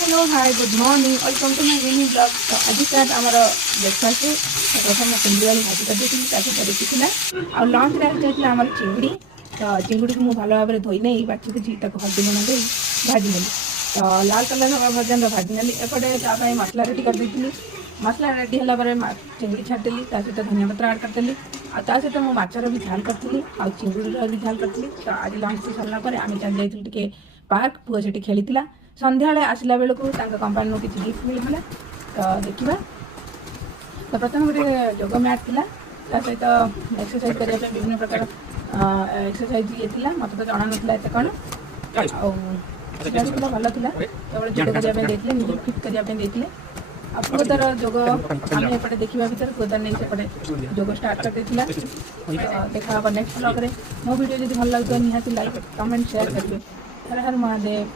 Hello hi good morning welcome to my mini blog. तो आज start आमर breakfast प्रथम कुंडी आलू भाजी करदेली देखी आ लंच रे आम चिंगुड़ी। तो चिंगुड़ी को मुझे भल भाव में धोई नहीं बाछी बुझी हल्दी गुण दे भाजी नेली। तो लाल कलर हवा भजन भाजी नेली। एपटे मसला रेडी कर देती। मसला रेडी है चिंगुड़ी छाड़देली सहित धनिया पत्र आड करदेली सहित मो माछर भी झाल करी आ चिंगुड़ी भी झाल करी। तो आज लंच सरला आम चली जाइए पार्क पुआ से खेली संध्या आसला बेलू कंपानी किसी गिफ्ट मिलता। तो देखा तो प्रथम गोटे जोग मैट थी सहित एक्सरसाइज करने विभिन्न प्रकार एक्सरसाइज ये मत तो जना ना एत कौन भल था केवल जोग करने निजे फिट करने आपको तार जोग आम एपटे देखा भर गोदार नहीं सेपटे जोग स्टार्ट कर देता। देखा नेक्स्ट ब्लॉग रे मो वीडियो जब भल लगे निहाती लाइक कमेंट शेयर करेंगे। हर हर महादेव।